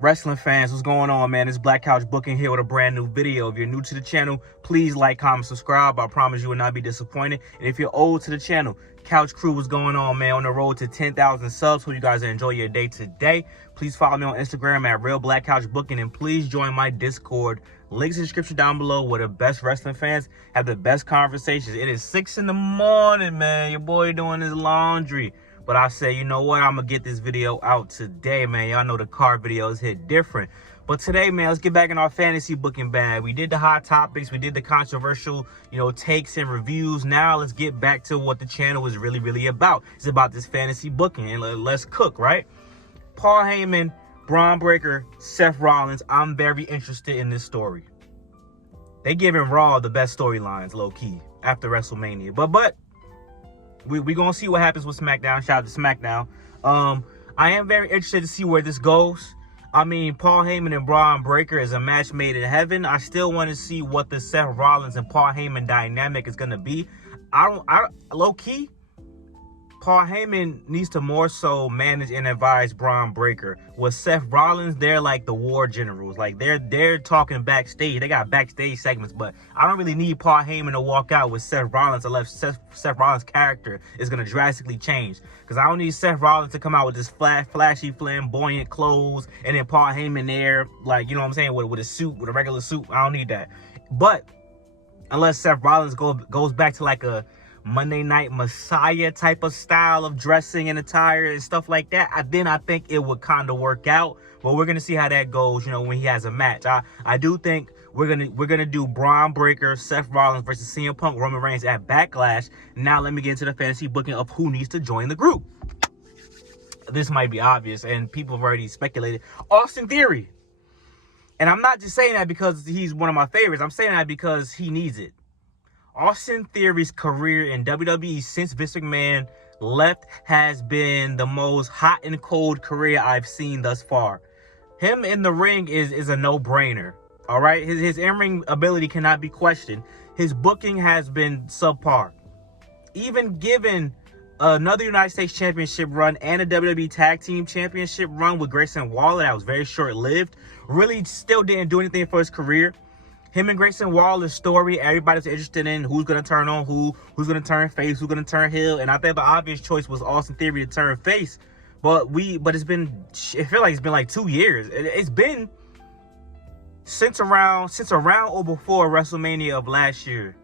Wrestling fans, what's going on, man? It's Black Couch Booking here with a brand new video. If you're new to the channel, please like, comment, subscribe. I promise you will not be disappointed. And if you're old to the channel, Couch Crew, what's going on, man? On the road to 10,000 subs. Hope you guys enjoy your day today. Please follow me on Instagram at Real Black Couch Booking, and please join my Discord. Links in the description down below, where the best wrestling fans have the best conversations. It is 6 in the morning, man. Your boy doing his laundry. But I say, you know what? I'm going to get this video out today, man. Y'all know the card videos hit different. But today, man, let's get back in our fantasy booking bag. We did the hot topics. We did the controversial, takes and reviews. Now let's get back to what the channel is really about. It's about this fantasy booking. And let's cook, right? Paul Heyman, Braun Breaker, Seth Rollins. I'm very interested in this story. They giving Raw the best storylines, low-key, after WrestleMania. But we gonna see what happens with Smackdown. Shout out to Smackdown. I am very interested to see where this goes. I mean, Paul Heyman and Braun Breaker is a match made in heaven. I still want to see what the Seth Rollins and Paul Heyman dynamic is gonna be. Low key, Paul Heyman needs to more so manage and advise Braun Breaker. With Seth Rollins, they're like the war generals. Like they're talking backstage. They got backstage segments, but I don't really need Paul Heyman to walk out with Seth Rollins unless Seth Rollins' character is gonna drastically change. Because I don't need Seth Rollins to come out with this flashy, flamboyant clothes and then Paul Heyman there, like, you know what I'm saying, with a suit, with a regular suit. I don't need that. But unless Seth Rollins goes back to like a Monday Night Messiah type of style of dressing and attire and stuff like that, then I think it would kind of work out. But we're gonna see how that goes, when he has a match. I do think we're gonna do Braun Breaker, Seth Rollins versus CM Punk, Roman Reigns at Backlash. Now let me get into the fantasy booking of who needs to join the group. This might be obvious, and people have already speculated. Austin Theory. And I'm not just saying that because he's one of my favorites. I'm saying that because he needs it. Austin Theory's career in WWE since Vince McMahon left has been the most hot and cold career I've seen thus far. Him in the ring is a no-brainer. All right, his in-ring ability cannot be questioned. His booking has been subpar. Even given another United States Championship run and a WWE Tag Team Championship run with Grayson Waller that was very short-lived, really still didn't do anything for his career. Him and Grayson Waller's story, everybody's interested in who's going to turn on who's going to turn face, who's going to turn heel. And I think the obvious choice was Austin Theory to turn face. But it feels like it's been like 2 years. It's been since around or before WrestleMania of last year.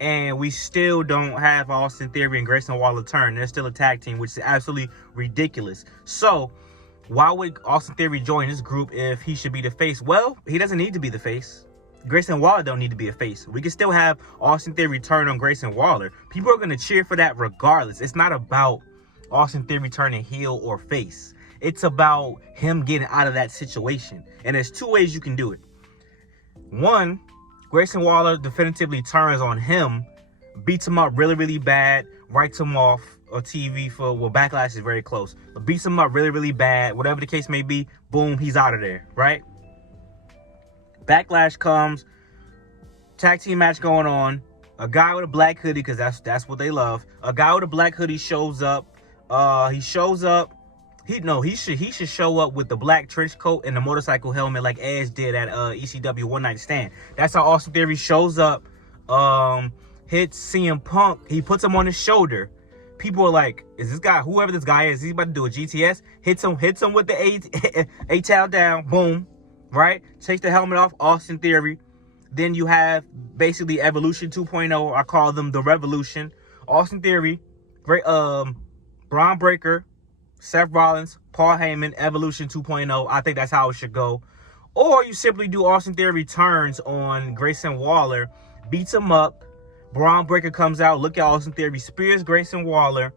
And we still don't have Austin Theory and Grayson Waller turn. They're still a tag team, which is absolutely ridiculous. So why would Austin Theory join this group if he should be the face? Well, he doesn't need to be the face. Grayson Waller don't need to be a face. We can still have Austin Theory turn on Grayson Waller. People are going to cheer for that regardless. It's not about Austin Theory turning heel or face. It's about him getting out of that situation. And there's 2 ways you can do it. One, Grayson Waller definitively turns on him, beats him up really bad, writes him off on TV for, well, Backlash is very close, but beats him up really bad, whatever the case may be, boom, he's out of there, right? Backlash comes, tag team match going on, a guy with a black hoodie, because that's what they love. A guy with a black hoodie shows up. He should show up with the black trench coat and the motorcycle helmet like Edge did at ECW One Night Stand. That's how Austin Theory shows up. Hits CM Punk. He puts him on his shoulder. People are like, is this guy, whoever this guy is he about to do a GTS? Hits him with the A-tail down, boom, right? Takes the helmet off, Austin Theory. Then you have basically Evolution 2.0. I call them the Revolution. Austin Theory, great, Braun Breaker, Seth Rollins, Paul Heyman, Evolution 2.0. I think that's how it should go. Or you simply do Austin Theory turns on Grayson Waller, beats him up. Braun Breaker comes out. Look at Austin Theory. Spears Grayson Waller.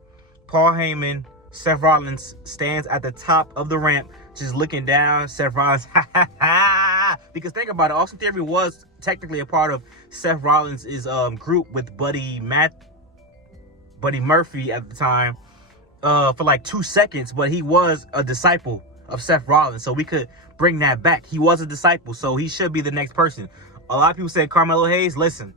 Paul Heyman. Seth Rollins stands at the top of the ramp, just looking down. Seth Rollins, because think about it. Austin Theory was technically a part of Seth Rollins' group with Buddy Murphy at the time for like 2 seconds, but he was a disciple of Seth Rollins, so we could bring that back. He was a disciple, so he should be the next person. A lot of people say Carmelo Hayes. Listen,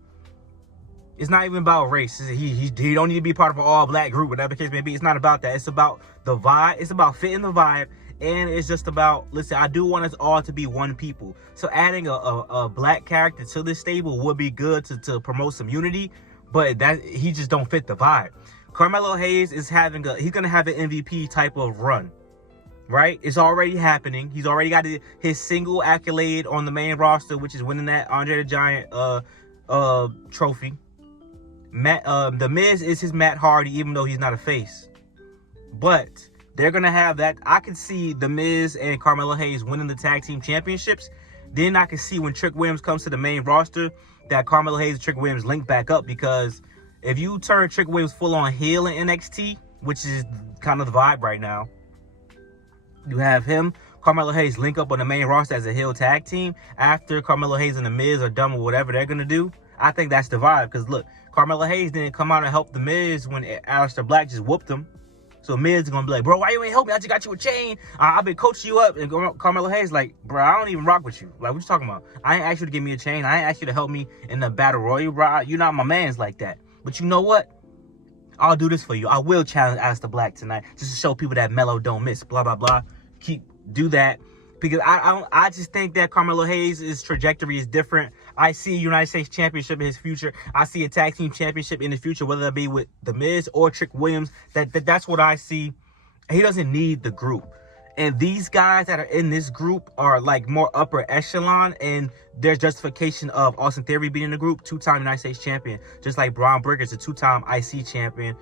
it's not even about race. He don't need to be part of an all-black group, whatever the case may be. It's not about that. It's about the vibe. It's about fitting the vibe And it's just about, listen, I do want us all to be one people. So adding a black character to this stable would be good to promote some unity, but that he just don't fit the vibe. Carmelo Hayes is he's gonna have an MVP type of run, right? It's already happening. He's already got his single accolade on the main roster, which is winning that Andre the Giant trophy. The Miz is his Matt Hardy, even though he's not a face. But they're gonna have that. I can see the Miz and Carmelo Hayes winning the tag team championships. Then I can see when Trick Williams comes to the main roster that Carmelo Hayes and Trick Williams link back up, because if you turn Trick Williams full on heel in NXT, which is kind of the vibe right now, you have him, Carmelo Hayes link up on the main roster as a heel tag team after Carmelo Hayes and the Miz are done with whatever they're gonna do. I think that's the vibe, because look, Carmelo Hayes didn't come out and help the Miz when Aleister Black just whooped him. So Miz is gonna be like, bro, why you ain't help me? I just got you a chain. I've been coaching you up. And Carmelo Hayes like, bro, I don't even rock with you. Like, what you talking about? I ain't asked you to give me a chain. I ain't asked you to help me in the battle royal, bro. You're not my man's like that. But you know what? I'll do this for you. I will challenge Aleister Black tonight just to show people that Melo don't miss. Blah, blah, blah. Do that. Because I just think that Carmelo Hayes' trajectory is different. I see a United States Championship in his future. I see a tag team championship in the future, whether that be with The Miz or Trick Williams. That's what I see. He doesn't need the group. And these guys that are in this group are like more upper echelon, and there's justification of Austin Theory being in the group, two-time United States champion, just like Braun Breaker's a two-time IC champion.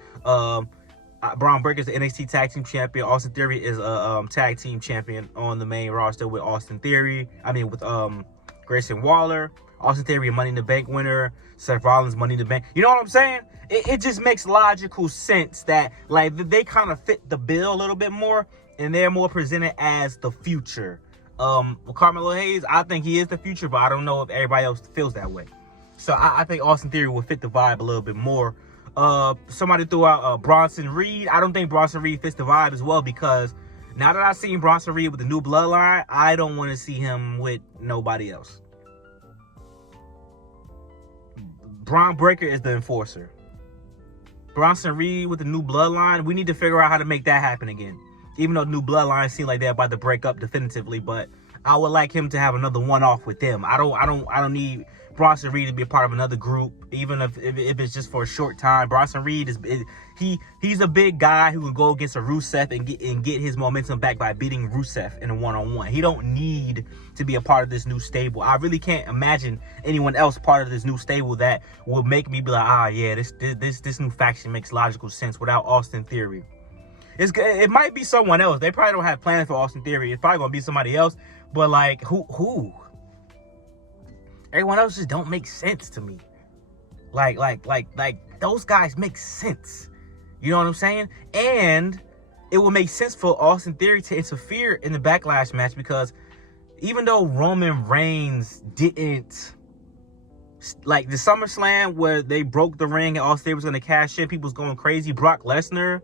Braun Breaker's the NXT Tag Team Champion. Austin Theory is a Tag Team Champion on the main roster with with Grayson Waller. Austin Theory, a Money in the Bank winner. Seth Rollins, Money in the Bank. You know what I'm saying? It just makes logical sense that like they kind of fit the bill a little bit more, and they're more presented as the future. Carmelo Hayes, I think he is the future, but I don't know if everybody else feels that way. So I think Austin Theory will fit the vibe a little bit more. Somebody threw out Bronson Reed. I don't think Bronson Reed fits the vibe as well, because now that I've seen Bronson Reed with the new bloodline, I don't want to see him with nobody else. Braun Breaker is the enforcer. Bronson Reed with the new bloodline, we need to figure out how to make that happen again. Even though the new bloodline seem like they're about to break up definitively, but I would like him to have another one-off with them. I don't need Bronson Reed to be a part of another group, even if it's just for a short time. Bronson Reed he's a big guy who can go against a Rusev and get his momentum back by beating Rusev in a one-on-one. He don't need to be a part of this new stable. I really can't imagine anyone else part of this new stable that will make me be like, yeah, this new faction makes logical sense without Austin Theory. It might be someone else. They probably don't have plans for Austin Theory. It's probably gonna be somebody else. But like, who? Everyone else just don't make sense to me. Like those guys make sense. You know what I'm saying? And it will make sense for Austin Theory to interfere in the Backlash match, because even though Roman Reigns didn't, like the SummerSlam where they broke the ring and Austin Theory was gonna cash in, people was going crazy. Brock Lesnar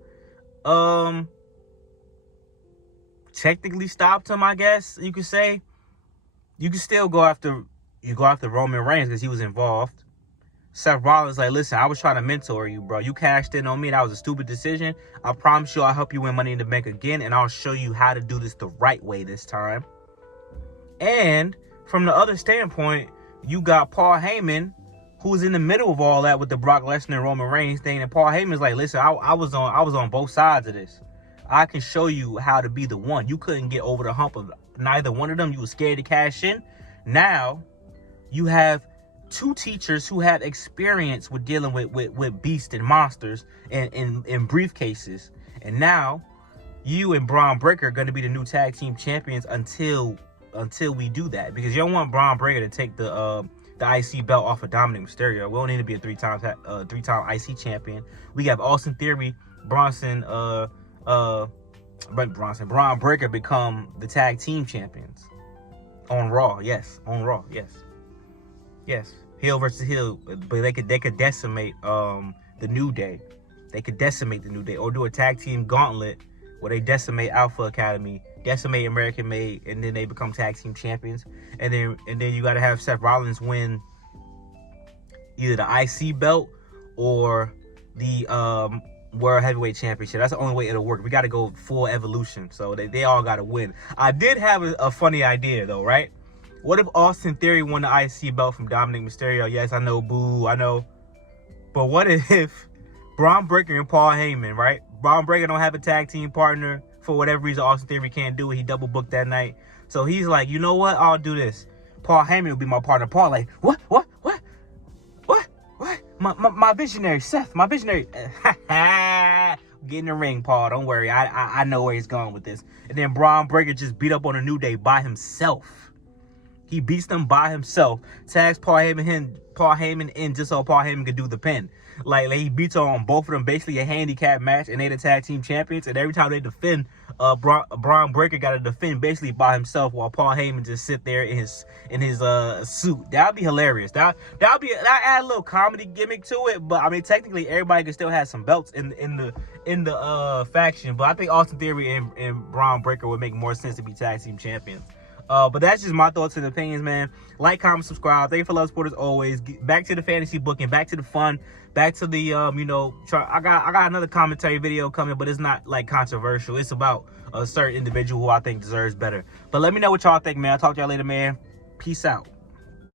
technically stopped him, I guess you could say. You can still go after Roman Reigns because he was involved. Seth Rollins like, listen, I was trying to mentor you, bro. You cashed in on me. That was a stupid decision. I promise you I'll help you win Money in the Bank again, and I'll show you how to do this the right way this time. And from the other standpoint, you got Paul Heyman, who's in the middle of all that with the Brock Lesnar and Roman Reigns thing. And Paul Heyman's like, listen, I was on both sides of this. I can show you how to be the one. You couldn't get over the hump of neither one of them. You were scared to cash in. Now you have two teachers who have experience with dealing with beasts and monsters and in briefcases. And now you and Braun Breaker are going to be the new tag team champions until we do that, because you don't want Braun Breaker to take the IC belt off of Dominic Mysterio. We don't need to be a three-time IC champion. We have Austin Theory, Braun Breaker become the tag team champions on Raw. Yes, on Raw. Yes. Heel versus heel, but they could decimate the New Day. They could decimate the New Day, or do a tag team gauntlet where they decimate Alpha Academy, decimate American Made, and then they become tag team champions. And then you got to have Seth Rollins win either the IC belt or the World Heavyweight Championship. That's the only way it'll work. We got to go full evolution. So they all got to win. I did have a funny idea, though, right? What if Austin Theory won the IC belt from Dominic Mysterio? Yes, I know, boo, I know. But what if Braun Breaker and Paul Heyman, right? Braun Breaker don't have a tag team partner. For whatever reason, Austin Theory can't do it. He double booked that night. So he's like, you know what? I'll do this. Paul Heyman will be my partner. Paul like, what? My visionary, Seth, my visionary. Get in the ring, Paul. Don't worry. I know where he's going with this. And then Braun Breaker just beat up on a New Day by himself. He beats them by himself. Tags Paul Heyman in just so Paul Heyman could do the pin. Like he beats on both of them, basically a handicap match, and they the tag team champions. And every time they defend, Braun Breaker got to defend basically by himself, while Paul Heyman just sit there in his suit. That'd be hilarious. That add a little comedy gimmick to it. But I mean, technically, everybody can still have some belts in the faction. But I think Austin Theory and Braun Breaker would make more sense to be tag team champions. But that's just my thoughts and opinions, man. Like, comment, subscribe. Thank you for love, support as always. Back to the fantasy booking, back to the fun, back to the I got another commentary video coming, but it's not like controversial. It's about a certain individual who I think deserves better. But let me know what y'all think, man. I'll talk to y'all later, man. Peace out.